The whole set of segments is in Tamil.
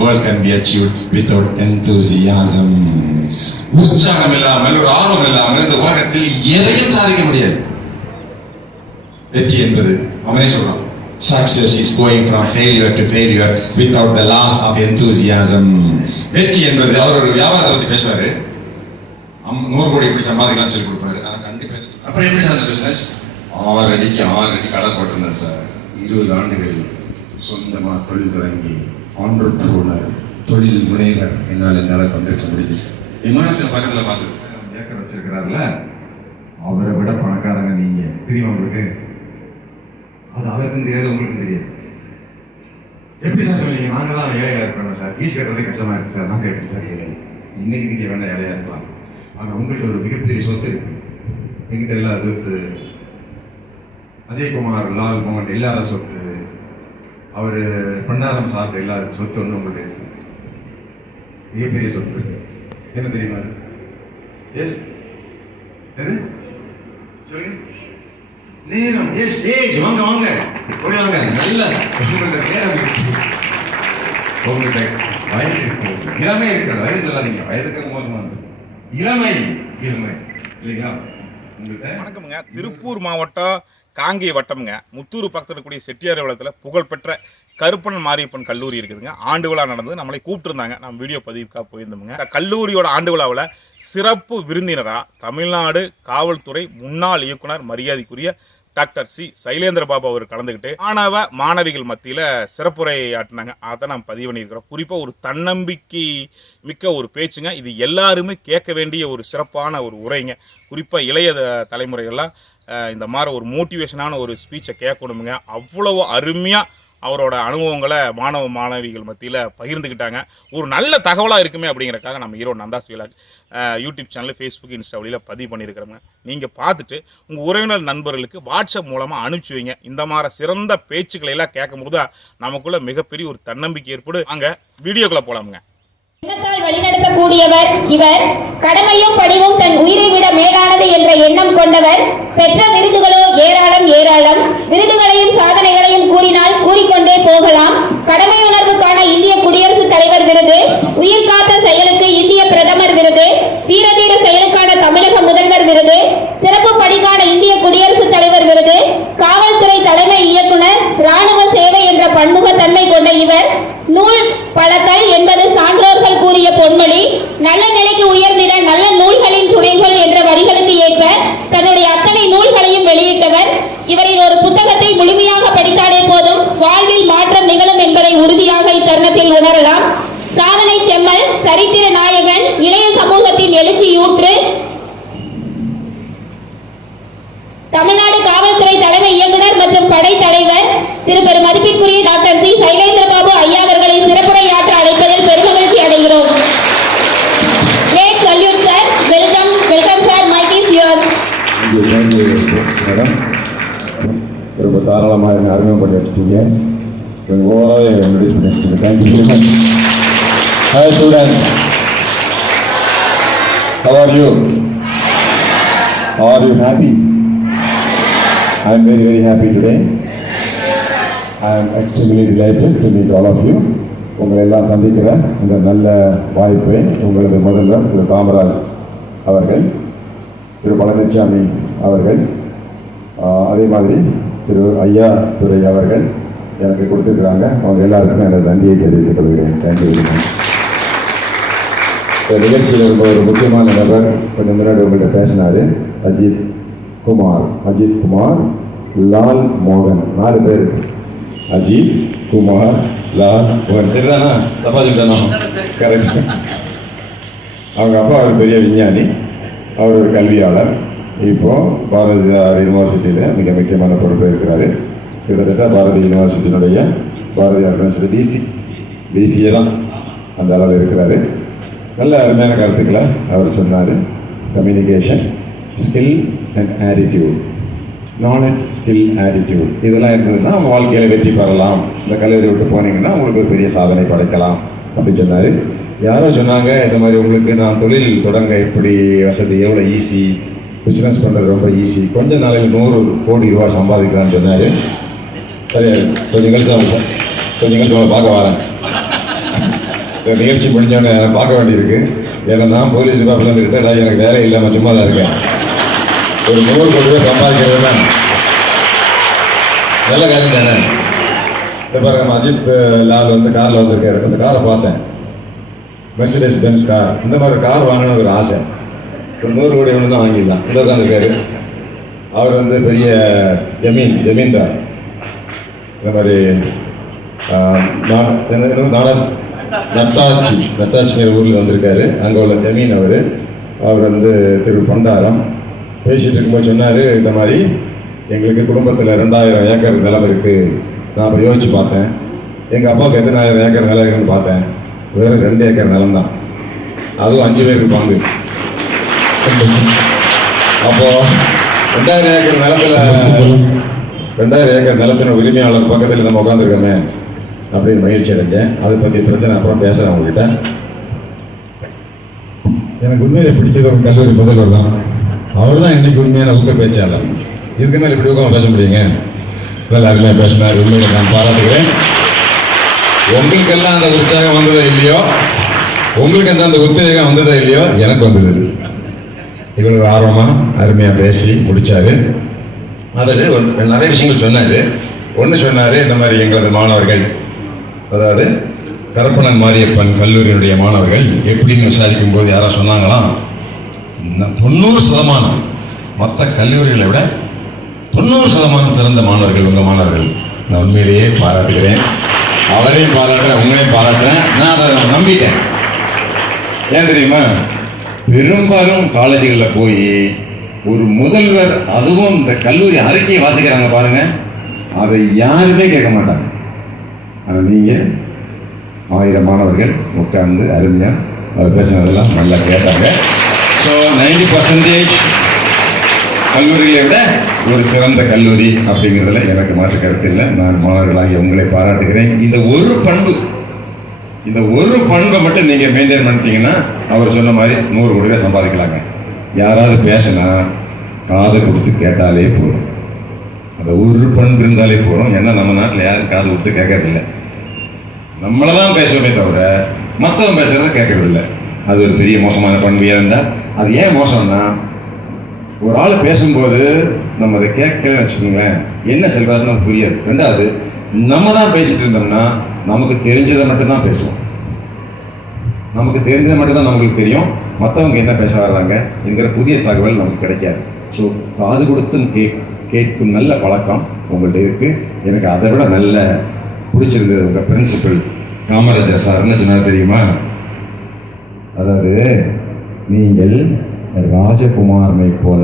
world can be achieved without enthusiasm. உற்சாகம் இல்லாமல் ஒரு ஆர்வம் இல்லாமல் இந்த உலகத்தில் எதையும் சாதிக்க முடியாது. வெற்றி என்பது அவனே சொல்றான், success is going from failure to failure without the loss of enthusiasm. வெற்றி என்பது அவர் ஒரு வியாபாரத்தை பத்தி பேசுவாரு, 100 கோடி எப்படி சம்பாதிக்கலாம் சொல்லி கொடுப்பாரு. ஆனா கண்டிப்பா அப்புறம் எப்படி சார் அந்த பிசினஸ் 6 அடிக்கு கடை போட்டிருந்தேன் சார். 20 ஆண்டுகள் சொந்தமா தொழில் தொடங்கி ஆண்டர்பிரனர், தொழில் முனைவர் என்னால் வந்திருக்க முடியுது. விமானத்தில் பக்கத்துல பார்த்து ஏக்கர் வச்சிருக்கிறாருல, அவரை விட பணக்காரங்க நீங்க. தெரியுமா உங்களுக்கு? அது அவருக்கும் தெரியாது, உங்களுக்கும் தெரியாது. எப்படி சார் சொல்லுவீங்க? நாங்க தான் ஏழையா இருக்கணும் சார், ஃபீஸ் கட்டுறதே கஷ்டமா இருக்கு சார். நாங்க எப்படி சார் ஏழை? இன்னைக்கு நீங்க வேணா ஏழையா இருக்கலாம், ஆனா உங்களுக்கு ஒரு மிகப்பெரிய சொத்து இருக்கு. எங்கிட்ட எல்லா சொத்து, அஜய்குமார், லால் மோகன் எல்லார சொத்து, அவர் பண்டாரம் சாப்பிட்ட எல்லா சொத்து ஒன்று உங்கள்கிட்ட இருக்கு. மிகப்பெரிய சொத்து என்ன தெரியுமா? எஸ் எது சொல்லுங்க? நேரம். எஸ் ஏஜ். வாங்க வாங்க வாங்க. நல்ல உங்கள்கிட்ட நேரம் இருக்கு, உங்கள்கிட்ட வயது இருக்கு, இளமை இருக்கிறது. வயது சொல்லாதீங்க, வயதுக்கு மோசமானது. இளமை இளமை இல்லைங்களா? வணக்கமுங்க. திருப்பூர் மாவட்டம் காங்கேய வட்டம்ங்க, முத்தூர் பக்கத்தில் இருக்கக்கூடிய செட்டியார்பாளையத்தில் புகழ்பெற்ற கருப்பன் மாரியப்பன் கல்லூரி இருக்குதுங்க. ஆண்டு விழா நடந்தது, நம்மளை கூப்பிட்டுருந்தாங்க. நம்ம வீடியோ பதிவுக்காக போயிருந்தோமுங்க. இந்த கல்லூரியோட ஆண்டு விழாவில் சிறப்பு விருந்தினராக தமிழ்நாடு காவல்துறை முன்னாள் இயக்குனர் மரியாதைக்குரிய டாக்டர் சி சைலேந்திர பாபு அவர் கலந்துக்கிட்டு மாணவிகள் மத்தியில் சிறப்புரை ஆட்டினாங்க. அதை நாம் பதிவு பண்ணியிருக்கிறோம். குறிப்பாக ஒரு தன்னம்பிக்கை மிக்க ஒரு பேச்சுங்க. இது எல்லாருமே கேட்க வேண்டிய ஒரு சிறப்பான ஒரு உரைங்க. குறிப்பாக இளைய தலைமுறைகள்லாம் இந்த மாதிரி ஒரு மோட்டிவேஷனான ஒரு ஸ்பீச்சை கேட்கணுமுங்க. அவ்வளவு அருமையாக அவரோட அனுபவங்களை மாணவ மாணவிகள் மத்தியில் பகிர்ந்துக்கிட்டாங்க. ஒரு நல்ல தகவலாக இருக்குமே அப்படிங்கிறக்காக நம்ம Erode Nandhas vlog YouTube channel, Facebook, Insta வழியில் பதிவு பண்ணியிருக்கிறோங்க. நீங்கள் பார்த்துட்டு உங்கள் உறவினர் நண்பர்களுக்கு வாட்ஸ்அப் மூலமாக அனுப்பிச்சி வைங்க. இந்த மாதிரி சிறந்த பேச்சுக்களை எல்லாம் கேட்கும்போது தான் நமக்குள்ள மிகப்பெரிய ஒரு தன்னம்பிக்கை ஏற்படும். அங்கே வீடியோக்குள்ளே போகலாமுங்க. எண்ணத்தால் வழிநடத்தக்கூடியவர் இவர். கடமையும் பணிவும் தன் உயிரை விட மேலானது என்ற எண்ணம் கொண்டவர். பெற்ற விருதுகளோ ஏராளம் ஏராளம். விருதுகளையும் சாதனைகளையும் கூறினால் கூறிக்கொண்டே போகலாம். கடமை உணர்வுக்கான இந்திய குடியரசுத் தலைவர் விருது, உயிர் காத்த செயலுக்கு இந்திய பிரதமர் விருது, வீரதீர செயலுக்கான தமிழக முதல்வர் விருது, சிறப்பு பணிக்கான இந்திய குடியரசுத் தலைவர் விருது, காவல்துறை தலைமை இயக்குனர், ராணுவ சேவை என்ற பன்முகத்தன்மை கொண்ட இவர் நூல் பழக்கல் என்பது சான்றோர்கள் கூறிய பொன்மொழி. நல்ல நிலைக்கு உயர்ந்திட நல்ல நூல்களின் துணைகள் என்ற வரிகளுக்கு ஏற்ப தன்னுடைய அத்தனை நூல்களையும் வெளியிட்டவர். இவரின் ஒரு புத்தகத்தை முழுமையாக படித்தாலே போதும் வாழ்வில் மாற்றம் நிகழும் என்பதை உறுதியாக இத்தருணத்தில் உணரலாம். சாதனை செம்மல், சரித்திர நாயகன், இளைய சமூகத்தின் எழுச்சியூற்று, தமிழ்நாடு காவல்துறை தலைமை இயக்குனர் மற்றும் படை தலைவர் திரு மதிப்பிற்குரிய டாக்டர் சி சைலேந்திர பாபு ஐயா அவர்களை சிறப்புரையாற்ற அழைப்பதில் பெருமகிழ்ச்சி அடைகிறோம். Great salute sir. Welcome welcome sir. Mike is yours. Madam, ரொம்ப தாராளமாக என்ன அறிமுகம் பண்ணி வச்சுட்டீங்க. ஓவராக இன்ட்ரோடியூஸ் பண்ணி வச்சுட்டீங்க. Thank you very much. Hi students, how are you? Are you happy? I am very, very happy today. I am extremely delighted to meet all of you. உங்களை எல்லாம் சந்திக்கிற இந்த நல்ல வாய்ப்பை உங்களது முதல்வர் திரு காமராஜ் அவர்கள், திரு பழனிசாமி அவர்கள், அதே மாதிரி திரு ஐயா துரை அவர்கள் எனக்கு கொடுத்துருக்குறாங்க. அவங்க எல்லாருக்குமே எனது நன்றியை தெரிவித்துக் கொள்கிறேன். Thank you very much. இந்த நிகழ்ச்சியில் இருந்த ஒரு முக்கியமான நபர் கொஞ்சம் முன்னாடி உங்கள்கிட்ட பேசினார். அஜித் குமார், லால் மோகன், 4 பேர். அஜித் குமார், லால் மோகன். சரிதானா? தப்பா சொல்லிட்டானா? கரெக்ட். அவங்க அப்பா ஒரு பெரிய விஞ்ஞானி, அவர் ஒரு கல்வியாளர். இப்போது பாரதியார் யூனிவர்சிட்டியில் மிக முக்கியமான பொறுப்பு இருக்கிறாரு. கிட்டத்தட்ட பாரதி யூனிவர்சிட்டியினுடைய பாரதியார் யூனிவர்சிட்டி டிசிஏ தான் அந்த அளவில் இருக்கிறாரு. நல்ல அருமையான கருத்துக்களை அவர் சொன்னார். Communication skill and attitude, knowledge skill attitude, இதெல்லாம் இருந்ததுன்னா நம்ம வாழ்க்கையில் வெற்றி பெறலாம். இந்த கல்லூரி விட்டு போனீங்கன்னா உங்களுக்கு ஒரு பெரிய சாதனை படைக்கலாம் அப்படின்னு சொன்னார். யாரோ சொன்னாங்க, இந்த மாதிரி உங்களுக்கு நான் தொழில் தொடங்க எப்படி வசதி, எவ்வளோ ஈஸி, பிஸ்னஸ் பண்ணுறது ரொம்ப ஈஸி, கொஞ்ச நாளைக்கு 100 கோடி ரூபா சம்பாதிக்கலாம்னு சொன்னார். சரியா? கொஞ்சம் கழிச்சு பார்க்க வரேன். இந்த நிகழ்ச்சி முடிஞ்சோடனே பார்க்க வேண்டியிருக்கு. ஏன்னா நான் போலீஸ் டிபார்ட்மெண்ட் ரிட்டையர்ட் எனக்கு வேலை இல்லாமல் சும்மா தான் இருக்கேன். ஒரு 100 கோடி ரூபாய் சம்பாதிக்கிறது தான் நல்ல காரியம் தானே. இந்த பாருங்க, அஜித் லால் வந்து காரில் வந்திருக்காரு. அந்த காரை பார்த்தேன், மெர்சிடஸ் பென்ஸ் கார். இந்த மாதிரி கார் வாங்கணும்னு ஒரு ஆசை. ஒரு 100 கோடி ஒன்று தான் வாங்கிடலாம். இந்த உட்காந்துருக்காரு. அவர் வந்து பெரிய ஜமீன்தார். இந்த மாதிரி நட்டாச்சிங்கிற ஊரில் வந்திருக்காரு. அங்கே உள்ள ஜமீன் அவர் வந்து திரு பண்டாரம் பேசிகிட்டு இருக்கும்போது சொன்னார், இந்த மாதிரி எங்களுக்கு குடும்பத்தில் 2000 ஏக்கர் நிலம் இருக்குது. நான் அப்போ யோசித்து பார்த்தேன், எங்கள் அப்பாவுக்கு எத்தனை 1000 ஏக்கர் நிலம் இருக்குன்னு பார்த்தேன். வெறும் 2 ஏக்கர் நிலம் தான், அதுவும் 5 பேருக்கு பங்கு. அப்போது 2000 ஏக்கர் நிலத்தின உரிமையாளர் பக்கத்தில் நம்ம உட்காந்துருக்கோமே அப்படின்னு மகிழ்ச்சி அடைஞ்சேன். அதை பற்றி பிரச்சனை அப்புறம் பேசுகிறேன் உங்ககிட்ட. எனக்கு உண்மையில பிடிச்சது ஒரு கல்லூரி முதல்வர் தான். அவர் தான் இன்னைக்கு உண்மையான ஊக்க பேச்சாளர். இதுக்கு மேலே இப்படி ஊக்கம் பேச முடியுங்க? நல்லா அருமையாக பேசினார். உண்மையில நான் பாராட்டுகிறேன். உங்களுக்கெல்லாம் அந்த உற்சாகம் வந்ததோ இல்லையோ, உங்களுக்கு அந்த உத்வேகம் வந்ததோ இல்லையோ, எனக்கு வந்தது. இவ்வளவு ஆர்வமாக அருமையாக பேசி முடித்தார். அதில் நிறைய விஷயங்கள் சொன்னார். ஒன்று சொன்னார், இந்த மாதிரி எங்களது மாணவர்கள், அதாவது கருப்பணன் மாரியப்பன் கல்லூரியினுடைய மாணவர்கள் எப்படின்னு விசாரிக்கும் போது யாரோ சொன்னாங்களாம், 90% மற்ற கல்லூரிகளை விட 90% சிறந்த மாணவர்கள் உங்கள் மாணவர்கள். நான் உண்மையிலேயே பாராட்டுகிறேன். அவரையும் பாராட்டுறேன், உங்களையும் பாராட்டுறேன். நான் அதை நம்பிட்டேன். ஏன் தெரியுமா? பெரும்பாலும் காலேஜுகளில் போய் ஒரு முதல்வர், அதுவும் இந்த கல்லூரி அறிக்கையை வாசிக்கிறாங்க பாருங்க, அதை யாருமே கேட்க மாட்டாங்க. ஆனால் நீங்கள் 1000 மாணவர்கள் உட்கார்ந்து அருமையாக அவர் பேசினதெல்லாம் நல்லா கேட்டாங்க. ஸோ 90% கல்லூரிகளை விட ஒரு சிறந்த கல்லூரி அப்படிங்கிறதுல எனக்கு மாற்று கருத்து இல்லை. நான் மாணவர்களாகி உங்களை பாராட்டுகிறேன். இந்த ஒரு பண்பை மட்டும் நீங்கள் மெயின்டைன் பண்ணிட்டீங்கன்னா அவர் சொன்ன மாதிரி 100 கோடி ரூபாய் சம்பாதிக்கலாங்க. யாராவது பேசினா காது கொடுத்து கேட்டாலே போதும். அந்த ஒரு பண்பு இருந்தாலே போதும். ஏன்னா நம்ம நாட்டில் யாரும் காது கொடுத்து கேட்கறதில்லை. நம்மளை தான் பேசுவோமே தவிர மற்றவங்க பேசுறத கேட்கறதில்லை. அது ஒரு பெரிய மோசமான பண்பு. ஏன்னா அது ஏன் மோசம்னா, ஒரு ஆள் பேசும்போது நம்ம அதை கேட்கலன்னு வச்சுக்கோங்களேன், என்ன சொல்றாருன்னு நமக்கு புரியாது. 2வது, நம்ம தான் பேசிட்டு இருந்தோம்னா நமக்கு தெரிஞ்சதை மட்டும்தான் பேசுவோம். நமக்கு தெரிஞ்சதை மட்டும்தான் நமக்கு தெரியும். மற்றவங்க என்ன பேச வர்றாங்க என்கிற புதிய தகவல் நமக்கு கிடைக்காது. ஸோ காது கொடுத்தும் கேட்கும் நல்ல பழக்கம் உங்கள்கிட்ட இருக்கு. எனக்கு அதை விட நல்ல பிடிச்சிருந்தது உங்கள் பிரின்சிபல் காமராஜர் சார் என்ன சொன்னார் தெரியுமா? அதாவது நீங்கள் ராஜகுமாரனை போல,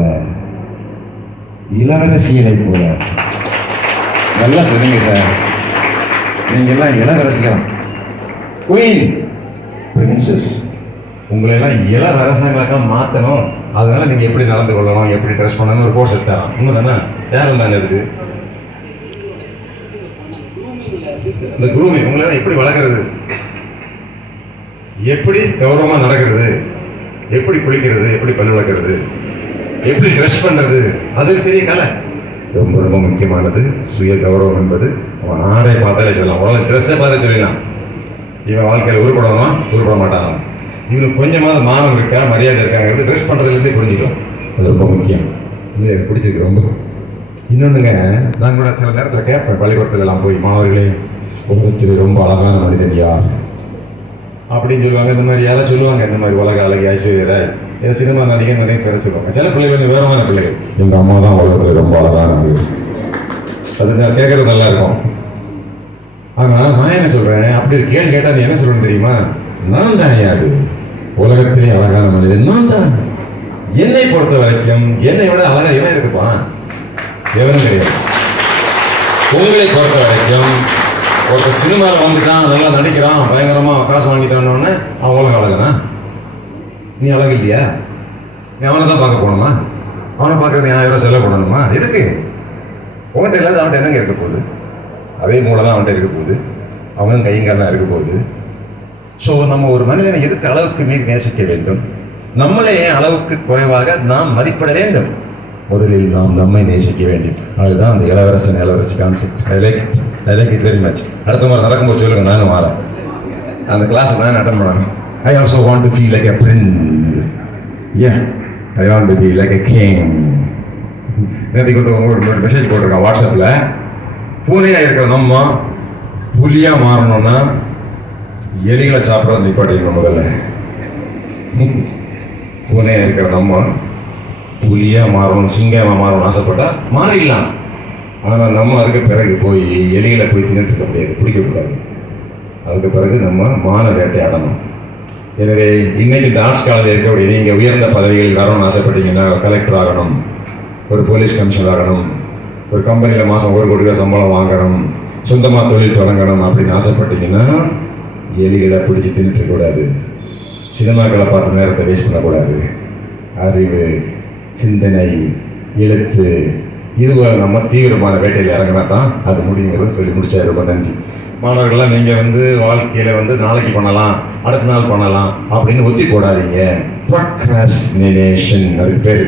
இளவரசியனை போல. நல்லா சொன்னீங்க சார். நீங்கள்லாம் இளவரசிக்கலாம், குயின், பிரின்சஸ். உங்களெல்லாம் இளவரசங்களாக மாற்றணும். அதனால நீங்கள் எப்படி நடந்து கொள்ளணும், எப்படி ட்ரெஸ் பண்ணணும் ஒரு கோர்ஸ் எடுத்தாலும் உங்க தானே தேரம் தானே இருக்குது. இந்த குரூமிங் உங்களெல்லாம் எப்படி வளர்க்குறது, எப்படி கௌரவமாக நடக்கிறது, எப்படி குளிக்கிறது, எப்படி பல் வளர்க்குறது, எப்படி ட்ரெஸ் பண்ணுறது, அது பெரிய கலை. ரொம்ப ரொம்ப முக்கியமானது சுய கௌரவம் என்பது. அவன் ஆடை பார்த்தாலே சொல்லலாம், உடனே ட்ரெஸ்ஸை பார்த்து சொல்லலாம் இவன் வாழ்க்கையில் உருப்படணுமா உருப்பட மாட்டானா, இவனுக்கு கொஞ்சமாவது மானம் இருக்கா மரியாதை இருக்காங்கிறது ட்ரெஸ் பண்ணுறதுலேருந்தே புரிஞ்சுக்கலாம். அது ரொம்ப முக்கியம். இல்லை எனக்கு பிடிச்சிருக்கு ரொம்ப. இன்னொன்றுங்க, நான் கூட சில நேரத்தில் கேட்பேன் பள்ளிக்கூடத்துலலாம் போய், மாணவர்களே உலகத்தில் ரொம்ப அழகான மனிதன் யார் அப்படின்னு சொல்லுவாங்க. இந்த மாதிரி யாராவது சொல்லுவாங்க, இந்த மாதிரி உலக அழகி ஐஸ்வர்யா ஏதோ சினிமா நடிகை நிறைய பேரை சொல்லுவாங்க. சில பிள்ளைகள் வந்து வேறமான பிள்ளைகள், எங்கள் அம்மா தான் உலகத்தில் ரொம்ப அழகான மனிதன். அது கேட்கறது நல்லா இருக்கும். ஆனால் நான் என்ன சொல்கிறேன், அப்படி ஒரு கேள்வி கேட்டால் அது என்ன சொல்லணும் தெரியுமா? நான் தான் யாரு உலகத்திலே அழகான மனிதன், நான் தான். என்னை பொறுத்த வரைக்கும் என்னை விட அழகா எவன் இருக்குப்பான்? எவனும் கிடையாது. உங்களை பொறுத்த வரைக்கும் ஒரு சினிமாவில் வந்துட்டான், நல்லா நடிக்கிறான், பயங்கரமா காசு வாங்கிட்டான்னு அவன் உலக அழகனா? நீ அழகு இல்லையா? நீ அவனை தான் பார்க்க போகணுமா? அவனை பார்க்கறது 1000 செலவு பண்ணணுமா? எதுக்கு? உங்கள்கிட்ட இல்லாத அவன்கிட்ட என்னங்க இருக்க போகுது? அதே மூளை தான் அவன்கிட்ட இருக்க போகுது, அவனும் கைங்கால் தான் இருக்க போகுது. ஸோ நம்ம ஒரு மனிதனை எதுக்கு அளவுக்கு மீறி நேசிக்க வேண்டும்? நம்மளே அளவுக்கு குறைவாக நாம் மதிப்பிட வேண்டும். முதலில் நாம் நம்மை நேசிக்க வேண்டும். அதுதான் அந்த இளவரசி concept. I like it very much. அடுத்த முறை நடக்கும்போது சொல்லுங்க, நானும் வரேன். அந்த கிளாஸ் தான் அட்டன் பண்ணாங்க. I also want to feel like a prince. And I want to be like a king. நேற்றுக்கு வந்து உங்களுக்கு மெசேஜ் போட்டிருக்கேன் வாட்ஸ்அப்பில். பூனையாக இருக்கிற நம்ம புலியாக மாறணும்னா எலிகளை சாப்பிட்றது நிப்பாட்டிக்கணும் முதல்ல. பூனையாக இருக்கிற நம்ம புலியாக மாறணும், சிங்கமாக மாறணும்னு ஆசைப்பட்டா மாறிடலாம். ஆனால் நம்ம அதுக்கு பிறகு போய் எலிகளை போய் தின்னுட்டு இருக்க முடியாது, பிடிக்கக்கூடாது. அதுக்கு பிறகு நம்ம மான வேட்டையாடணும். எனவே இன்னைக்கு இந்த ஆர்ட்ஸ் காலேஜில் இருக்கக்கூடிய நீங்கள் உயர்ந்த பதவிகள் வரணும்னு ஆசைப்பட்டீங்கன்னா கலெக்டர் ஆகணும், ஒரு போலீஸ் கமிஷனர் ஆகணும், ஒரு கம்பெனியில் மாதம் 1 கோடி ரூபாய் சம்பளம் வாங்கணும், சொந்தமாக தொழில் தொடங்கணும் அப்படின்னு ஆசைப்பட்டீங்கன்னா எலிகளை பிடிச்சி தின்னுட்டு இருக்கக்கூடாது. சினிமாக்களை பார்த்து நேரத்தை வேஸ்ட் பண்ணக்கூடாது. அறிவு, சிந்தனை, எழுத்து இதுவரை நம்ம தீவிரமான வேட்டையில் இறங்கினா தான் அது முடியுங்கிறது சொல்லி முடிச்சாரு. ரொம்ப நன்றி. மாணவர்கள்லாம் நீங்கள் வந்து வாழ்க்கையில் வந்து நாளைக்கு பண்ணலாம், அடுத்த நாள் பண்ணலாம் அப்படின்னு ஒத்தி போடாதீங்க. ப்ரோக்ராஸ்டினேஷன் அதுக்கு பேர்.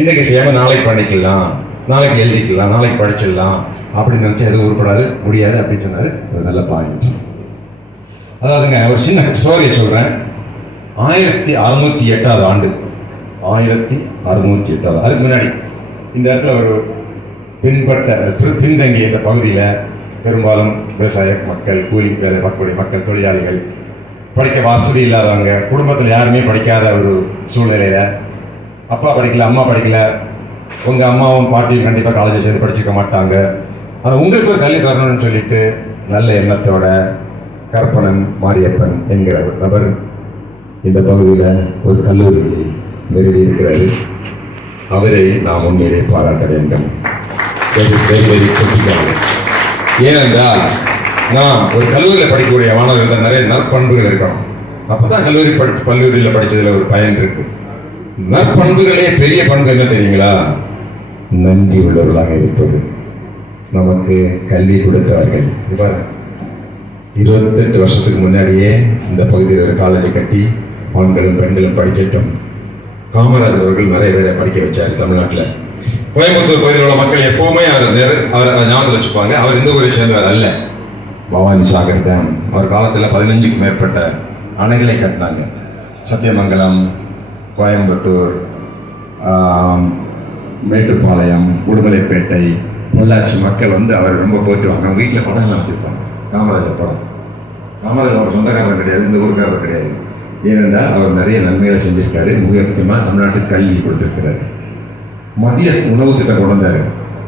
இன்றைக்கி செய்யாமல் நாளைக்கு பண்ணிக்கலாம், நாளைக்கு எழுதிக்கலாம், நாளைக்கு படிச்சிடலாம் அப்படின்னு நினச்சி அது உருப்படாது, முடியாது அப்படின்னு சொன்னார். ஒரு நல்ல பாயிண்ட். அதாவதுங்க ஒரு சின்ன ஸ்டோரியை சொல்கிறேன். 1608 ஆண்டு, 1608 அதுக்கு முன்னாடி இந்த இடத்துல ஒரு பின்தங்கிய இந்த பகுதியில் பெரும்பாலும் விவசாய மக்கள், கூலி வேலை பார்க்கக்கூடிய மக்கள், தொழிலாளிகள், படிக்க வசதி இல்லாதவங்க, குடும்பத்தில் யாருமே படிக்காத ஒரு சூழ்நிலையில் அப்பா படிக்கல, அம்மா படிக்கல, உங்கள் அம்மாவும் பாட்டியும் கண்டிப்பாக காலேஜ் சேர்ந்து படிச்சுக்க மாட்டாங்க. ஆனால் உங்களுக்கு ஒரு கல்வி தரணும்னு சொல்லிட்டு நல்ல எண்ணத்தோட கற்பனன் மாரியப்பன் என்கிற ஒரு நபர் இந்த பகுதியில் ஒரு கல்லூரியை நிறுவி இருக்கிறாரு. அவரை நாம் உண்மையிலே பாராட்ட வேண்டும். ஏனென்றால் நான் ஒரு கல்லூரியில் படிக்கக்கூடிய மாணவர்கள் நிறைய நற்பண்புகள் இருக்கணும். அப்பதான் கல்லூரியில் படிச்சதுல ஒரு பயன் இருக்கு. நற்பண்புகளே பெரிய பண்பு என்ன தெரியுங்களா? நன்றி உள்ளவர்களாக இருப்பது. நமக்கு கல்வி கொடுத்தவர்கள் 28 வருஷத்துக்கு முன்னாடியே இந்த பகுதியில் ஒரு காலேஜை கட்டி ஆண்களும் பெண்களும் படிக்கட்டும். காமராஜர் அவர்கள் நிறைய பேரை படிக்க வச்சார் தமிழ்நாட்டில். கோயம்புத்தூர் பகுதியில் உள்ள மக்கள் எப்பவுமே அவர் ஞாபகம் வச்சுப்பாங்க. அவர் இந்த ஊரை சேர்ந்தவர் அல்ல. பவானி சாகர் டேம் அவர் காலத்தில் 15க்கும் மேற்பட்ட அணைகளை கட்டினாங்க. சத்தியமங்கலம், கோயம்புத்தூர், மேட்டுப்பாளையம், உடுமலைப்பேட்டை, பொள்ளாச்சி மக்கள் வந்து அவர் ரொம்ப போற்றுவாங்க. அவங்க வீட்டில் படம்லாம் வச்சுருப்பாங்க. காமராஜர் படம். காமராஜர் அவர் சொந்தக்காரர் கிடையாது, இந்த ஊருக்காரர் கிடையாது. ஏனென்றால் அவர் நிறைய நன்மைகளை செஞ்சிருக்காரு. மிக முக்கியமாக தமிழ்நாட்டுக்கு கல்வி கொடுத்துருக்கிறாரு. மதிய உணவு திட்டம் கொண்டு வந்தார்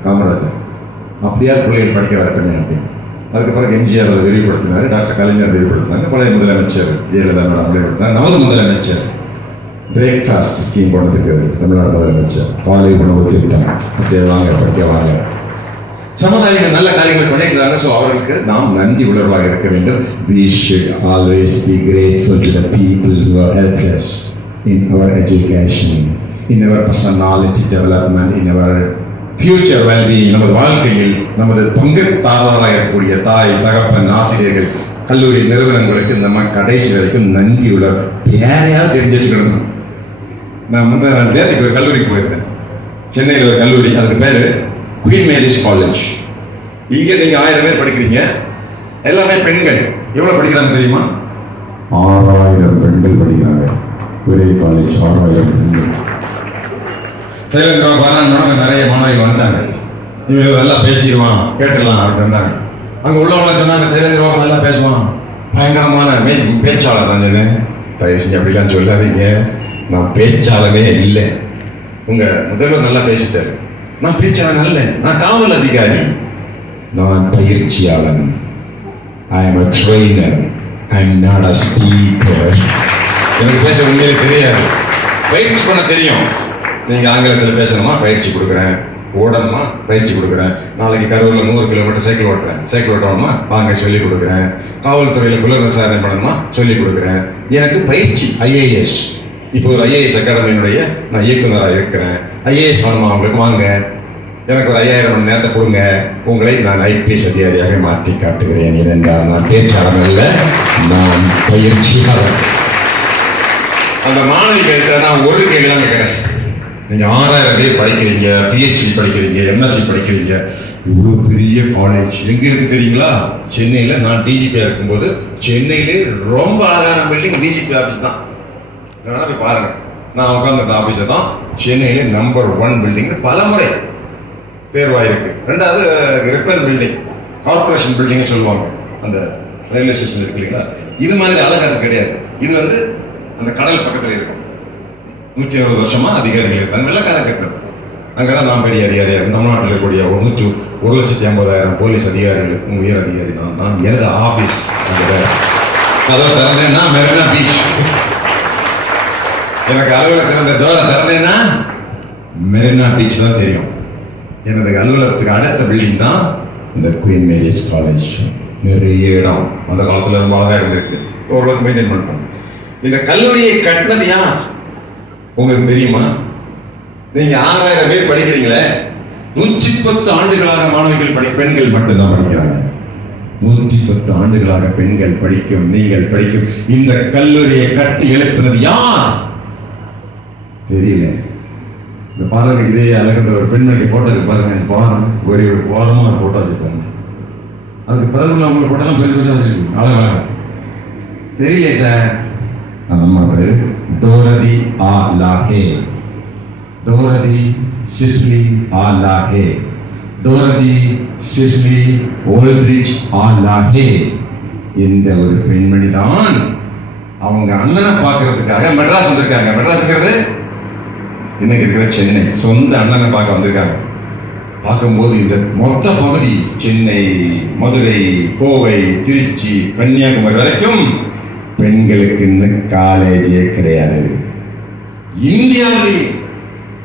காமராஜர். அப்படியாவது பிள்ளைகள் படிக்க வரட்டுமே அப்படின்னு. அதுக்கு பிறகு எம்ஜிஆர் அதை விரிவுபடுத்தினார். டாக்டர் கலைஞர் விரிவுபடுத்தினாங்க. பழைய முதலமைச்சர் ஜெயலலிதா மேடம் விரிவுபடுத்தினார். நமது முதலமைச்சர் பிரேக்ஃபாஸ்ட் ஸ்கீம் கொண்டு வந்துருக்காரு. தமிழ்நாடு முதலமைச்சர் காலை உணவு திட்டம். அப்படியே வாங்க, படிக்க வாங்க. சமுதாயங்கள் நல்ல காரியங்கள் பண்ணியிருக்கிறாங்க. ஸோ அவர்களுக்கு நாம் நன்றி உள்ளவர்களாக இருக்க வேண்டும். We should always be grateful to the people who have helped us in our education, in our personality development, in our future well-being. நமது வாழ்க்கையில் நமது பங்குதாரராக இருக்கக்கூடிய தாய், தகப்பன், ஆசிரியர்கள், கல்லூரி நிறுவனங்களுக்கு நம்ம கடைசி வரைக்கும் நன்றி உள்ள யாரையாவது தெரிஞ்சு வச்சுக்கணும். நான் நேற்றுக்கு ஒரு கல்லூரிக்கு போயிருந்தேன். சென்னையில் ஒரு கல்லூரி, அதுக்கு பேர் குயின் மேரிஸ் காலேஜ். இங்கே நீங்க 1000 பேர் படிக்கிறீங்க, எல்லாமே பெண்கள். எவ்வளவு படிக்கிறாங்க தெரியுமா? 6000 பெண்கள் படிக்கிறாங்க ஒரே காலேஜ். 6000 பெண்கள். நிறைய மாணவிகள் வந்துட்டாங்க. இவங்க நல்லா பேசிடுவான், கேட்டுடலாம் அப்படின்னு வந்தாங்க. அங்க உள்ளவங்களை சொன்னாங்க, சைலேந்திரபாபு நல்லா பேசுவான், பயங்கரமான பேச்சாளர். நான் தயவு செஞ்சு அப்படிலாம் சொல்லாதீங்க, நான் பேச்சாளனே இல்லை. உங்க முதல்வர் நல்லா பேசிட்டாரு. நான் பேச்சாளன் அல்ல, நான் காவல் அதிகாரி, நான் பயிற்சியாளன். I am a trainer, I am not a speaker. எனக்கு பேச உண்மையிலே தெரியாது, பயிற்சி பண்ண தெரியும். நீங்க ஆங்கிலத்தில் பேசணுமா, பயிற்சி கொடுக்குறேன். ஓடணுமா, பயிற்சி கொடுக்குறேன். நாளைக்கு கரூரில் 100 கிலோமீட்டர் சைக்கிள் ஓட்டுறேன், சைக்கிள் ஓட்டணுமா வாங்க சொல்லி கொடுக்குறேன். காவல்துறையில் புலர் விசாரணை பண்ணணுமா சொல்லி கொடுக்குறேன். எனக்கு பயிற்சி. IAS, இப்போ ஒரு IAS அகாடமியினுடைய நான் இயக்குநராக இருக்கிறேன். IAS வேணுமா அவங்களுக்கு, வாங்க, எனக்கு ஒரு 5000 மணி நேரத்தை கொடுங்க, உங்களை நான் IPS அதிகாரியாக மாற்றி காட்டுகிறேன். ஏனென்றால் நான் பேச்சாளர் அல்ல, நான் பயிற்சியாளர். அந்த மாணவிகள்கிட்ட நான் ஒரு கேள்வி தான் கேட்கிறேன். நீங்க 6000 பேர் படிக்கிறீங்க, PhD படிக்கிறீங்க, MSc படிக்கிறீங்க, இவ்வளவு பெரிய காலேஜ் எங்க இருக்கு தெரியுங்களா? சென்னையில. நான் டிஜிபியா இருக்கும்போது சென்னையிலே ரொம்ப அழகான பில்டிங் டிஜிபி ஆபீஸ் தான். போய் பாருங்க, நான் உட்காந்துருக்க ஆபீஸ் தான் சென்னையிலே நம்பர் 1 பில்டிங். பல முறை தேர்வாயிருக்கு. ரெண்டாவது ரிப்பன் பில்டிங், கார்பரேஷன் பில்டிங் சொல்லுவாங்க, அந்த ரயில்வே ஸ்டேஷன் இருக்கு இல்லைங்களா? இது மாதிரி அழகாக கிடையாது. இது அந்த கடல் பக்கத்தில் இருக்கும். 120 வருஷமா அதிகாரிகள் இருக்காங்க, வெள்ளக்காரன் கட்டது. அங்கதான் நான் பெரிய அதிகாரியா தமிழ்நாட்டில் இருக்கக்கூடிய 1,50,000 போலீஸ் அதிகாரிகளுக்கும் உயர் அதிகாரி நான். எனது ஆபீஸ் கதவை திறந்தேன்னா மெரினா பீச். எனக்கு அலுவலகத்தில் திறந்தேன்னா மெரினா பீச் தான் தெரியும். எனது அலுவலகத்துக்கு அடுத்த பில்டிங் தான் இந்த குயின் மேரிஸ் காலேஜ். நிறைய இடம் அந்த காலத்துல ரொம்ப அழகா இருந்திருக்கு. ஓரளவுக்கு மெயின்டைன் பண்ணுவோம். இந்த கல்லூரியை கட்டினது யார் உங்களுக்கு தெரியுமா? நீங்க 6000 பேர் படிக்கிறீங்களே, 110 ஆண்டுகளாக மாணவிகள் பெண்கள் மட்டும்தான் படிக்கிறாங்க. 110 ஆண்டுகளாக பெண்கள் படிக்கும், நீங்கள் படிக்கும் இந்த கல்லூரியை கட்டி எழுப்பினது யார் தெரியல. இந்த பாருங்க, இதே அழகுன்ற ஒரு பெண்மணிக்கு போட்டோ இருக்கு பாருங்க. பாருங்க, ஒரு வாரமா போட்டோ வச்சிருக்காங்க. அதுக்கு பிறகு அவங்க போட்டோலாம் பெருசு பெருசாக வச்சிருக்கீங்க, அழகா தெரியல சார். அந்த அம்மா பேரு டோரதி ஆ லாஹே. டோரதி சிஸ்லி ஆ லாஹே. டோரதி சிஸ்லி ஓல்ட்ரிச் ஆ லாஹே. இந்த ஒரு பெண்மணி தான் அவங்க அண்ணனை பார்க்கறதுக்காக மெட்ராஸ் வந்திருக்காங்க. மெட்ராஸ்ங்கிறது இன்னைக்கு இருக்கிற சென்னை. சொந்த அண்ணனை பார்க்க வந்திருக்காங்க. பார்க்கும்போது இந்த மொத்த பகுதி சென்னை, மதுரை, கோவை, திருச்சி, கன்னியாகுமரி வரைக்கும் பெண்களுக்கு இன்னும் காலேஜே கிடையாது. இந்தியாவிலேயே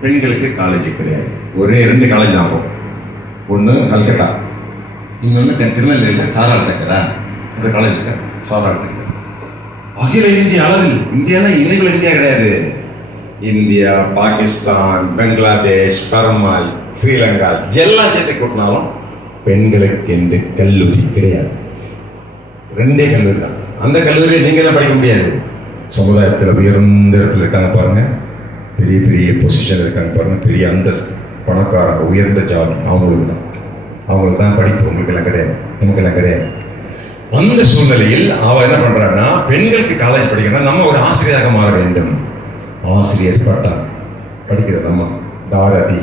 பெண்களுக்கு காலேஜ் கிடையாது. ஒரே 2 காலேஜ் தான். ஒன்று கல்கட்டா, இன்னொன்று திருநெல்வேலியில் சாராள் டக்கரா. அந்த காலேஜ் சாராள் டக்கர். அகில இந்திய அளவில், இந்தியானா இன்னைக்குள்ள இந்தியா கிடையாது. இந்தியா, பாகிஸ்தான், பங்களாதேஷ், பர்மா, ஸ்ரீலங்கா எல்லாம் சேர்த்து கூட்டினாலும் பெண்களுக்கு என்று கல்லூரி கிடையாது. 2 கல்லூரி தான். அந்த கல்லூரியை நீங்க எல்லாம் படிக்க முடியாது. சமுதாயத்தில் உயர்ந்த இடத்துல இருக்காங்க பாருங்க, பெரிய பெரிய பொசிஷன் இருக்காங்க பாருங்க, பெரிய அந்தஸ்து, பணக்காரங்க, உயர்ந்த ஜாதி, அவங்களுக்கு தான் படிப்பு. உங்களுக்கெல்லாம் கிடையாது, நமக்கெல்லாம் கிடையாது. அந்த சூழ்நிலையில் அவ என்ன பண்றான்னா, பெண்களுக்கு காலேஜ் படிக்கணும்னா நம்ம ஒரு ஆசிரியராக மாற வேண்டும். ஆசிரியர் பட்டம் படிக்கிறது அம்மா தாரதி.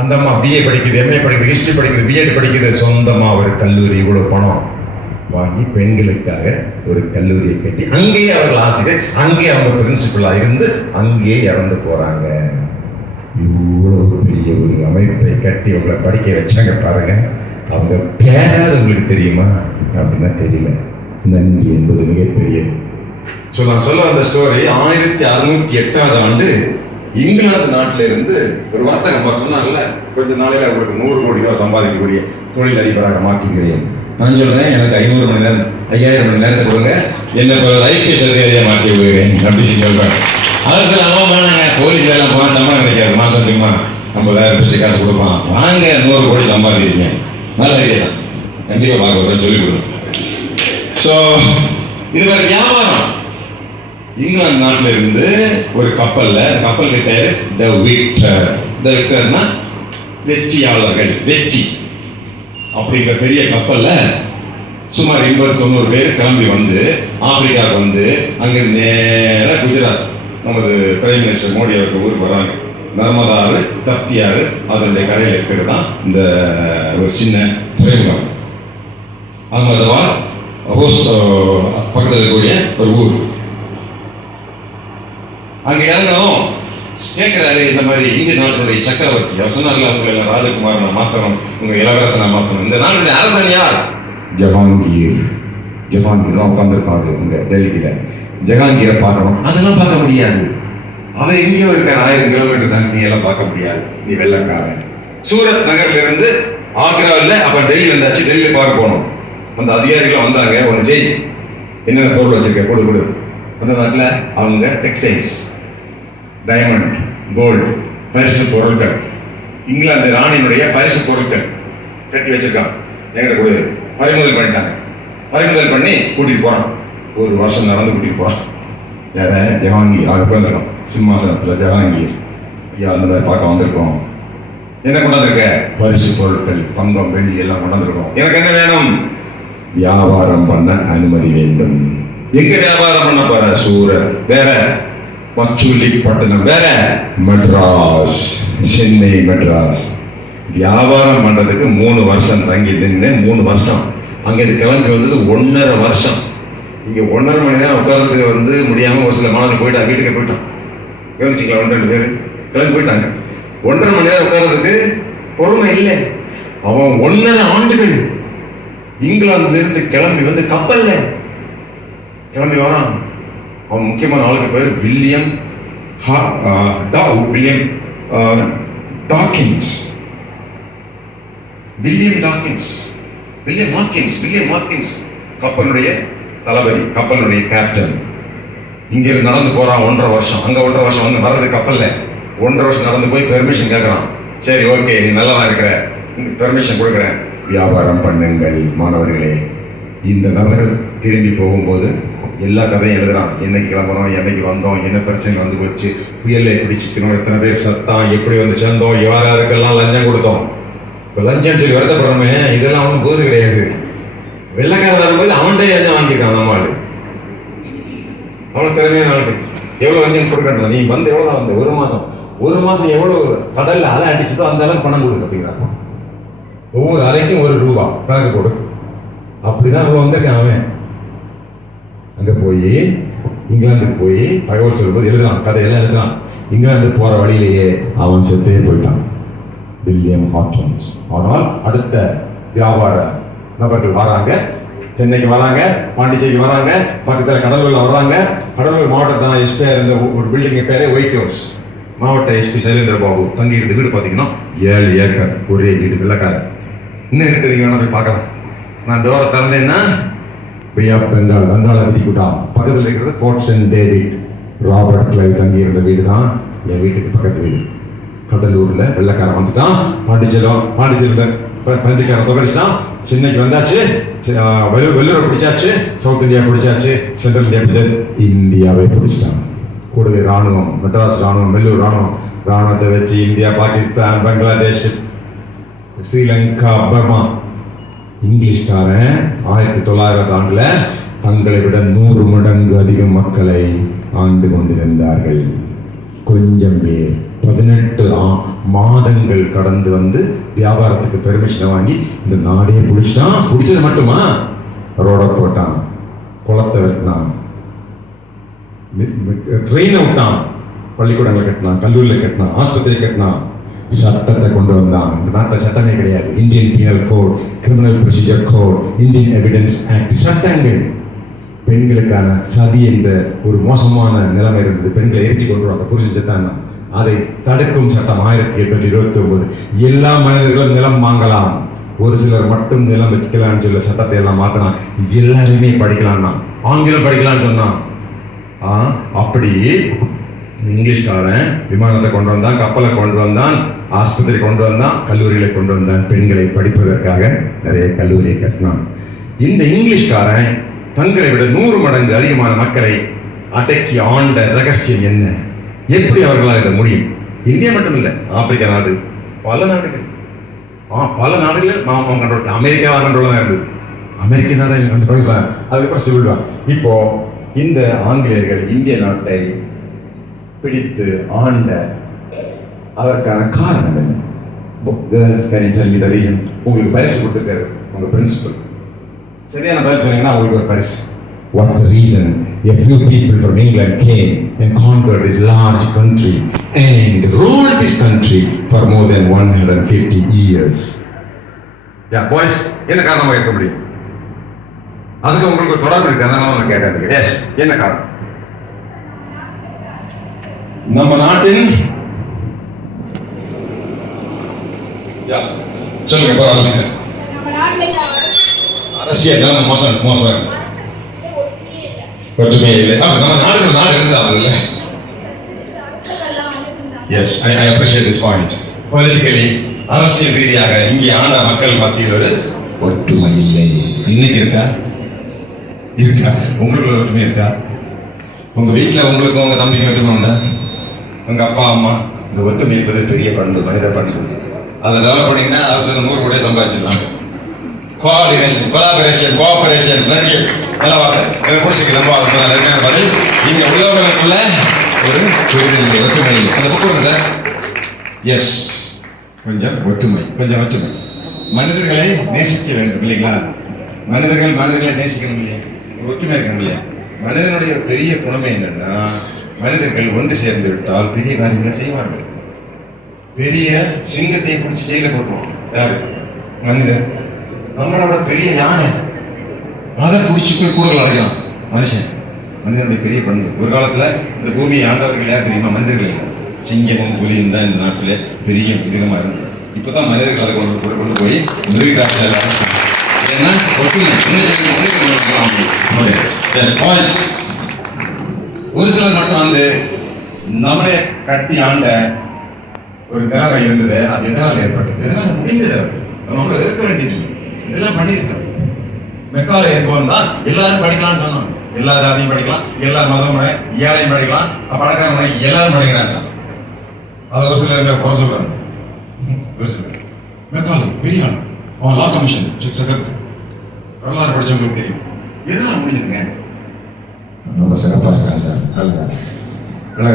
அந்த அம்மா BA படிக்குது, MA படிக்குது, ஹிஸ்டரி படிக்குது, BEd படிக்குது. சொந்தமா ஒரு கல்லூரி, இவ்வளவு பணம் வாங்கி பெண்களுக்காக ஒரு கல்லூரியை கட்டி அங்கேயே அவர்கள் ஆசிரியர், அங்கேயே அவங்க பிரின்சிபலா இருந்து அங்கேயே இறந்து போறாங்க. இவ்வளவு பெரிய ஒரு அமைப்பை கட்டி அவங்களை படிக்க வச்சாங்க பாருங்க. அவங்க பேராது உங்களுக்கு தெரியுமா அப்படின்னா தெரியல. நன்றி என்பது மிகப்பெரியது. நான் சொல்ல வந்த ஸ்டோரி 1608ஆம் ஆண்டு இங்கிலாந்து நாட்டில இருந்து ஒரு வர்த்தகம் சொன்னாங்கல்ல, கொஞ்ச நாளையில உங்களுக்கு 100 கோடி ரூபாய் சம்பாதிக்கக்கூடிய தொழில் அதிபராக மாற்றுகிறேன். நான் சொல்றேன், எனக்கு 500 மணி நேரம் 5000 மணி நேரத்தை கொடுங்க, என்ன IPS அதிகாரியா மாற்றி விடுகிறேன் அப்படின்னு சொல்றேன். அதற்கு அவமானாங்க. போலீஸ் வேலை போனா சம்பளம் கிடைக்காது, மாசம் சும்மா 50,000 பிச்சை காசு கொடுப்பான். வாங்க 100 கோடி சம்பாதிக்கிறீங்க, நல்ல ஐடியா தான், கண்டிப்பா பார்க்க சொல்லி கொடுங்க. ஸோ இது ஒரு வியாபாரம். இங்கிலாந்து நாட்டில இருந்து ஒரு கப்பலுக்கு பேரு த விக்டர். த விக்டர்னா வெற்றியாளர்கள், வெற்றி அப்படிங்கிற பெரிய கப்பல்ல சுமார் 80-90 பேர் கிளம்பி வந்து ஆப்பிரிக்காவுக்கு வந்து அங்க நேர குஜராத் நமது பிரைம் மினிஸ்டர் மோடி அவர்கள் ஊருக்கு வர்றாங்க. நர்மதா ஆறு, தப்தி ஆறு, அதனுடைய கரையில் இருக்கிறது தான் இந்த ஒரு சின்ன துறைமுகம். அகமதாபாத் பக்கத்தில் இருக்கக்கூடிய ஒரு ஊர். அங்க இறங்கணும் கேட்கிறாரு, இந்த மாதிரி இந்திய நாட்டினுடைய சக்கரவர்த்தி அவர் சொன்னார்கள், அவங்க எல்லாம் ராஜகுமார் நான் மாத்தணும், உங்க இளவரசனை மாத்தணும். இந்த நாட்டுடைய அரசன் யார்? ஜஹாங்கீர். ஜஹாங்கீர் தான் உட்கார்ந்துருக்காரு இங்க டெல்லியில. ஜஹாங்கீரை பார்க்கணும், அதெல்லாம் பார்க்க முடியாது. அவர் எங்கேயோ இருக்கார், 1000 கிலோமீட்டர் தாண்டி எல்லாம் பார்க்க முடியாது. நீ வெள்ளக்காரன். சூரத் நகர்ல இருந்து ஆக்ராவில் அப்ப டெல்லி வந்தாச்சு, டெல்லியில பார்க்க போனோம். அந்த அதிகாரிகள் வந்தாங்க, ஒரு செய்தி என்னென்ன பொருள் வச்சிருக்க கொடு. அந்த நாட்டில் அவங்க டெக்ஸ்டைல்ஸ், டைமண்ட், கோல்டு, பரிசு பொருட்கள், இங்கிலாந்து ராணியினுடைய பரிசு பொருட்கள் கட்டி வச்சிருக்காங்க. என்கிட்ட கொடு. பறிமுதல் பண்ணிட்டாங்க. பறிமுதல் பண்ணி கூட்டிட்டு போறான். 1 வருஷம் நடந்து கூட்டிட்டு போறான். யார? ஜஹாங்கீர். அவர் பிறந்தோம் சிம்மாசனத்துல ஜஹாங்கீர். ஐயா அந்த மாதிரி பார்க்க வந்திருக்கோம். என்ன கொண்டாந்துருக்க? பரிசு பொருட்கள், தங்கம், வெள்ளி எல்லாம் கொண்டாந்துருக்கோம். எனக்கு என்ன வேணும்? வியாபாரம் பண்ண அனுமதி வேண்டும். எங்க வியாபாரம் பண்ண போற? சூரத், வேற? மச்சுலிப்பட்டினம், வேற? மெட்ராஸ், சென்னை, மெட்ராஸ். வியாபாரம் பண்றதுக்கு 3 வருஷம் தங்கி நின்று 3 வருஷம் அங்க இது கிளம்பி வந்தது 1.5 வருஷம். இங்க 1.5 மணி நேரம் உட்கார்றதுக்கு வந்து முடியாம ஒரு சில மாணவர்கள் போயிட்டாங்க, வீட்டுக்கு போயிட்டான். கவனிச்சிங்களா? 2 பேர் கிளம்பி போயிட்டாங்க. 1.5 மணி நேரம் உட்கார்றதுக்கு பொறுமை இல்லை. அவன் 1.5 ஆண்டுகள் இங்கிலாந்துல இருந்து கிளம்பி வந்து கப்பல்ல கிளம்பி வரான். அவன் முக்கியமான ஆளுக்கு பேர் வில்லியம் டாக்கின்ஸ். வில்லியம் ஹாக்கின்ஸ் கப்பலுடைய தளபதி, கப்பலுடைய கேப்டன். இங்க இருந்து நடந்து போறான் 1.5 வருஷம், அங்க 1.5 வருஷம் வந்து வர்றது கப்பல்ல 1.5 வருஷம் நடந்து போய் பெர்மிஷன் கேட்கறான். சரி, ஓகே, நீ நல்லா தான் இருக்கிற, பெர்மிஷன் கொடுக்குறேன், வியாபாரம் பண்ணுங்கள். மாணவர்களே, இந்த நபர் திரும்பி போகும்போது எல்லா கதையும் எழுதுறான். என்னைக்கு கிளம்புறோம், என்னைக்கு வந்தோம், என்ன பிரச்சனை வந்து போச்சு, புயல்ல எப்படி சிக்கணும், எத்தனை பேர் சத்தம், எப்படி வந்து சேர்ந்தோம், யாருக்கெல்லாம் லஞ்சம் கொடுத்தோம். இப்போ லஞ்சம் சொல்லி வருத்தப்படுறோமே, இதெல்லாம் ஒன்றும் புதுசு கிடையாது. வெள்ளைக்காரன் வரும்போது அவன்கிட்ட லஞ்சம் வாங்கியிருக்கான் நம்ம ஆளு. அவனுக்கு திறமையான ஆளுக்கு எவ்வளோ லஞ்சம் கொடுக்கணும். நீ வந்து எவ்வளோ தான் வந்த? 1 மாதம் எவ்வளோ கடல்ல அலை அடிச்சதோ அந்த அளவுக்கு பணம் கொடுக்கு அப்படிங்கிறான். ஒவ்வொரு அறைக்கும் ₹1 கணக்கு போடு. அப்படிதான் அவன் வந்திருக்கான். அவன் அங்க போய் இங்கிலாந்துக்கு போய் தகவல் சொல்லும்போது எழுதுறான், கதையெல்லாம் எழுதுறான். இங்கிலாந்து போற வழியிலேயே அவன் செத்தே போயிட்டான், வில்லியம் ஹாக்கின்ஸ். ஆனால் அடுத்த வியாபார நபர்கள் வராங்க, சென்னைக்கு வராங்க, பாண்டிச்சேரிக்கு வராங்க, பக்கத்தில் கடலூர்ல வர்றாங்க. கடலூர் மாவட்டத்தான் எஸ்பிஆர் இருந்த ஒரு பில்டிங் பேரே ஒயிட் ஹவுஸ். மாவட்ட எஸ்பி சைலேந்திர பாபு தங்கி இருந்த வீடு பார்த்தீங்கன்னா 7 ஏக்கர் ஒரே வீடு, வெள்ளக்கார. இன்னும் இருக்குதுங்க, வேணா போய் பார்க்கலாம். நான் டோரை திறந்தேன்னா பெங்கால் வங்காள விதிக்குட்டா பக்கத்தில் இருக்கிறது Fort Saint David Robert Clive தங்கி இருந்த வீடு தான் என் வீட்டுக்கு பக்கத்து வீடு. கடலூர்ல வெள்ளக்காரன் வந்துட்டான், பாண்டிச்சேரியில பஞ்சுக்காரன் தொகடிச்சிட்டான், சென்னைக்கு வந்தாச்சு, வெள்ளூரை பிடிச்சாச்சு, சவுத் இந்தியா பிடிச்சாச்சு, சென்ட்ரல் இந்தியா பிடிச்சாச்சு, இந்தியாவை பிடிச்சிட்டான். கூடவே ராணுவம், மெட்ராஸ் ராணுவம், வெள்ளூர் ராணுவத்தை வச்சு இந்தியா, பாகிஸ்தான், பங்களாதேஷ், ஸ்ரீலங்கா, பர்மா. இங்கிலீஷ்காரன் 1900 ஆண்டுல தங்களை விட 100 மடங்கு அதிகம் மக்களை ஆண்டு கொண்டிருந்தார்கள். கொஞ்சம் பேர் 18 மாதங்கள் கடந்து வந்து வியாபாரத்துக்கு பெர்மிஷனை வாங்கி இந்த நாடே பிடிச்சிட்டான். பிடிச்சது மட்டுமா, ரோட போட்டான், குளத்தை வெட்டினான், ட்ரெயினை விட்டான், பள்ளிக்கூடங்களை கட்டினான், கல்லூரியில் கட்டினான், ஆஸ்பத்திரி கட்டினான், சட்டத்தை கொண்டு வந்தான். இந்த நாட்டில் சட்டமே கிடையாது. Indian penal code, criminal procedure code, Indian evidence act, சட்டங்கள். பெண்களுக்கான சதி என்ற ஒரு மோசமான நிலைமை இருந்தது. பெண்களை எரிச்சு கொண்டு வந்த புருஷன் சட்டம், அதை தடுக்கும் சட்டம் 1829. எல்லா மனிதர்களும் நிலம் வாங்கலாம், ஒரு சிலர் மட்டும் நிலம் வைக்கலாம்னு சொல்ல சட்டத்தை எல்லாம் மாத்தினான். எல்லாருமே படிக்கலாம்னா, ஆங்கிலம் படிக்கலாம்னு சொன்னான். அப்படி இங்கிலீஷ்காரன் விமானத்தை கொண்டு வந்தான், கப்பலை கொண்டு வந்தான், ஆஸ்பத்திரி கொண்டு வந்தான், கல்லூரிகளை கொண்டு வந்தான், பெண்களை படிப்பதற்காக நிறைய கல்லூரியை கட்டினான். இந்த இங்கிலீஷ்காரன் தங்களை விட 100 மடங்கு அதிகமான மக்களை அடக்கி ஆண்ட ரகசியம் என்ன? எப்படி அவர்களால் இதை முடியும்? இந்தியா மட்டும் இல்லை, ஆப்பிரிக்கா நாடு, பல நாடுகள் கண்ட்ரோல், அமெரிக்காவா கண்ட்ரோல் தான் இருந்தது. அமெரிக்க நாடு கண்ட்ரோல் தான். அதுக்கப்புறம் சிவில் வார். இப்போ இந்த ஆங்கிலேயர்கள் இந்திய நாட்டை பிடித்து ஆண்ட அதற்கான காரணம் என்ன? Girls can tell me the reason. உங்களுக்கு பரிசு கொடுத்திருக்காரு உங்க பிரின்சிபல். சரியான பதில் சொன்னீங்கன்னா உங்களுக்கு ஒரு பரிசு. What's the reason a few people from England came and conquered this large country and ruled this country for more than 150 years? Yeah, boys, என்ன காரணமா இருக்க முடியும்? அதுக்கு உங்களுக்கு தொடர்பு இருக்கு, அதனால நான் கேட்டேன். எஸ், என்ன காரணம்? நம்ம நாட்டின் சொல்லுங்க, பரவாயில்ல. அரசியல் மோசம் ஒற்றுமே இல்லை. நம்ம நாடு இருந்தாங்க. Yes, I appreciate this point. Politically, அரசியல் ரீதியாக இங்கே ஆண்ட மக்கள் மத்தியில் ஒரு ஒற்றுமை இல்லை. இன்னைக்கு இருக்கா? உங்களுக்கு ஒற்றுமை இருக்கா? உங்க வீட்டில் உங்களுக்கு உங்க தம்பிக்கு ஒற்றுமை உண்டா? உங்க அப்பா அம்மா இந்த ஒற்றுமை என்பது பெரிய பண்பு, மனித பண்பு. அதை டெவலப் பண்ணீங்கன்னா அவசரம் 100 கோடியே சம்பாதிச்சிடலாம். கோஆர்டினேஷன், கொலாபரேஷன், கோஆபரேஷன், ஃப்ரெண்ட்ஷிப் நல்லா வாங்க பிடிச்சிருக்கு. ரொம்ப நெருங்கின பதில். இங்க உள்ளவர்களுக்குள்ள ஒரு புரிதல், ஒற்றுமை. அந்த புக்கு சார். எஸ், கொஞ்சம் ஒற்றுமை, கொஞ்சம் ஒற்றுமை. மனிதர்களை நேசிக்க வேண்டும் இல்லைங்களா? மனிதர்களை நேசிக்கணும் இல்லையா? ஒற்றுமை இருக்கணும் இல்லையா? மனிதனுடைய பெரிய குணமே என்னன்னா, மனிதர்கள் ஒன்று சேர்ந்து விட்டால் பெரிய காரியங்களை செய்வார்கள். பெரிய சிங்கத்தை பிடிச்சி ஜெயில போட்டுருவோம். யாரு? மனிதன். நம்மளோட பெரிய யானை அதை பிடிச்சி போய் கூடல் அடையலாம் மனுஷன். மனிதனுடைய பெரிய பண்பு. ஒரு காலத்துல இந்த பூமியை ஆண்டவர்கள் யார் தெரியுமா? மனிதர்கள். சிங்கமும் புலியும் தான் இந்த நாட்டில் பெரிய மிருகமா இருந்தது. இப்பதான் மனிதர்கள் அதை கொண்டு போய் மிருகராட்சியால் அரசு. ஏன்னா ஒரு சிலர் மட்டும் வந்து நம்மளே கட்டி ஆண்ட ஒரு நிலைமை இருந்தது. அது எதனால் ஏற்பட்டது? எதனால் முடிந்தது? நம்மளை எதிர்க்க வேண்டியது. இதெல்லாம் பண்ணியிருக்கோம். மெக்கால ஏற்போம் தான் எல்லாரும் படிக்கலாம்னு சொன்னோம். எல்லா ஜாதியும் படிக்கலாம், எல்லா மதம் ஏழையும் படிக்கலாம், பணக்காரன் எல்லாரும் படிக்கிறாங்க. அதை ஒரு சிலர் குறை சொல்றாங்க. ஒரு சிலர் மெக்கால பெரிய ஆள், அவன் லா கமிஷன் செக்ரட்டரி, வரலாறு படிச்சவங்களுக்கு தெரியும். எதெல்லாம் முடிஞ்சிருங்க? ரொம்ப சிறப்பா இருக்காங்க சார்.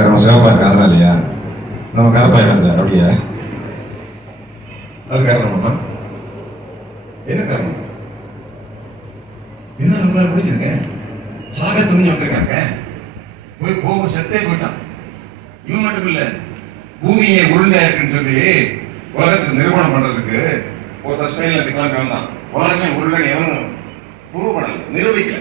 நம்ம சிறப்பா இருக்கா அதனால இல்லையா? நம்ம கரப்பாயிடும் சார். அப்படியா? அது காரணமா? என்ன காரணம்? இதுதான் ரொம்ப நேரம் முடிஞ்சிருங்க. சாக துணிஞ்சு வந்திருக்காங்க. போக செத்தே போயிட்டான். இவன் மட்டும் இல்ல, பூமியை உருண்டை இருக்குன்னு சொல்லி உலகத்துக்கு நிறுவனம் பண்றதுக்கு ஒரு ஸ்டைல கிளம்பி வந்தான். உலகமே உருண்டை எவனும் ப்ரூவ் பண்ணல, நிரூபிக்கல.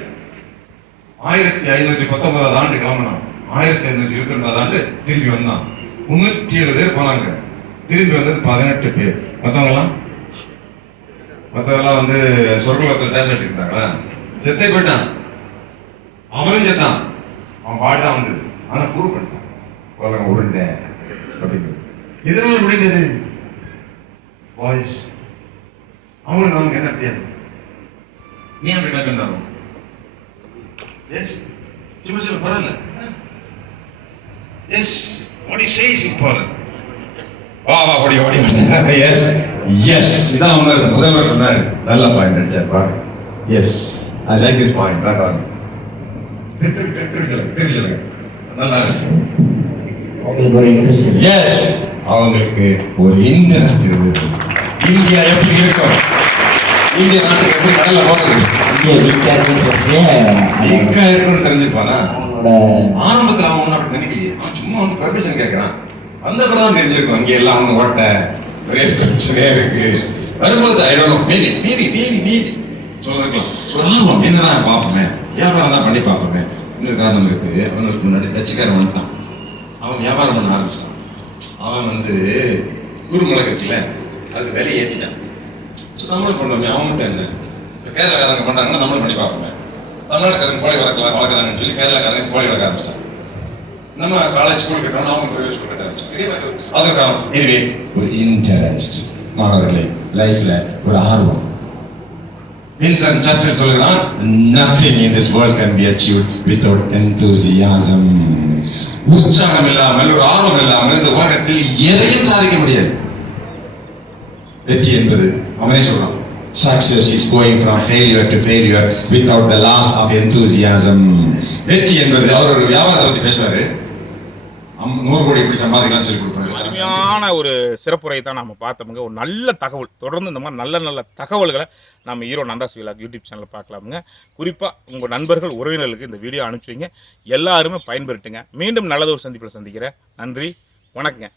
1519 ஆண்டு கிளம்பினான். 1522 ஆண்டு திரும்பி வந்தான். 307 பேர் போனாங்க. திரும்பி வந்தது 18 பேர். மற்றவங்கலாம் வந்து சொர்க்கலோகத்தில் டேஸ் இருந்தாங்களா? செத்தே போயிட்டான். அவனும் செத்தான். அவன் பாடிதான் வந்தது. ஆனா ப்ரூவ் பண்ணிட்டான் உலகம் உருண்டை அப்படிங்கிறது. இதனால முடிந்தது வாய்ஸ். அவங்களுக்கு நமக்கு என்ன வித்தியாசம்? ஏன் அப்படி கிளம்பிருந்தாலும் எஸ் சும்மா சொல்ல பரவாயில்ல. Yes what he says is important. வா ஓடி எஸ் எஸ் இதான் அவங்க முதல்வர் சொன்னாரு. நல்ல பாயிண்ட் அடிச்சார் பாருங்க. Yes I like this point. சொல்லுங்க நல்லா இருந்துச்சு. எஸ் அவங்களுக்கு ஒரு இன்ட்ரெஸ்ட் இருக்கு. இந்தியா எப்படி இருக்கும், இந்திய நாட்டுக்கு எப்படி கடல்ல போகுது, வீக்கா இருக்குன்னு தெரிஞ்சிருப்பானா? ஆரம்பத்தில் அவன் ஒன்னும் அப்படி நினைக்கலையே. அவன் சும்மா வந்து பர்மிஷன் கேட்கறான். அந்த பிறதான் தெரிஞ்சிருக்கும் இங்க எல்லாம் அவங்க ஓட்ட ஒரே பிரச்சனையே இருக்கு. வரும்போது ஐடோனோ மேபி சொல்லிருக்கலாம். ஒரு ஆர்வம் என்னதான் பார்ப்போமே, வியாபாரம் தான் பண்ணி பார்ப்போமே. இன்னொரு காரணம் இருக்கு. அவனுக்கு முன்னாடி டச்சுக்காரன் வந்துட்டான். அவன் வியாபாரம் பண்ண ஆரம்பிச்சிட்டான். அவன் வந்து குறுமலை இருக்குல்ல, அதுக்கு விலையை ஏற்றிட்டான். நம்மளும் பண்ணுவோமே, அவன்கிட்ட என்ன கேரளாக்காரங்க பண்றாங்கன்னா நம்மளும் பண்ணி பார்ப்போமே. தமிழ்நாட்டுக்காரங்க கோழி வளர்க்குறாங்கன்னு சொல்லி கேரளாக்காரங்க கோழி வளர்க்க ஆரம்பிச்சிட்டான். நம்ம காலேஜ் ஸ்கூல் கட்டணும், அவங்க பிரைவேட் ஸ்கூல் கட்ட ஆரம்பிச்சோம். இதே மாதிரி அதுக்காக எனவே ஒரு இன்ட்ரெஸ்ட் மாணவர்களே, லைஃப்ல ஒரு ஆர்வம். வின்சன் சர்ச்சில் சொல்கிறான், nothing in this world can be achieved without enthusiasm. உற்சாகம் இல்லாமல், ஒரு ஆர்வம் இல்லாமல் இந்த உலகத்தில் எதையும் சாதிக்க முடியாது. வெற்றி என்பது அவனே சொல்றான், success is going from failure to failure without the loss of enthusiasm. வெற்றி என்பது அவர் ஒரு வியாபாரத்தை பத்தி பேசுவாரு. 100 கோடி எப்படி சம்பாதிக்கலாம் சொல்லி கொடுப்பாரு. அருமையான ஒரு சிறப்புரை தான் நம்ம பார்த்தோமுங்க. ஒரு நல்ல தகவல். தொடர்ந்து இந்த மாதிரி நல்ல தகவல்களை நம்ம ஹீரோ நந்தாஸ் விலாக் யூடியூப் சேனலில் பார்க்கலாமுங்க. குறிப்பாக உங்கள் நண்பர்கள் உறவினர்களுக்கு இந்த வீடியோ அனுப்பிச்சுவீங்க. எல்லாருமே பயன்பெறுட்டுங்க. மீண்டும் நல்லதொரு சந்திப்பில் சந்திக்கிறேன். நன்றி, வணக்கங்க.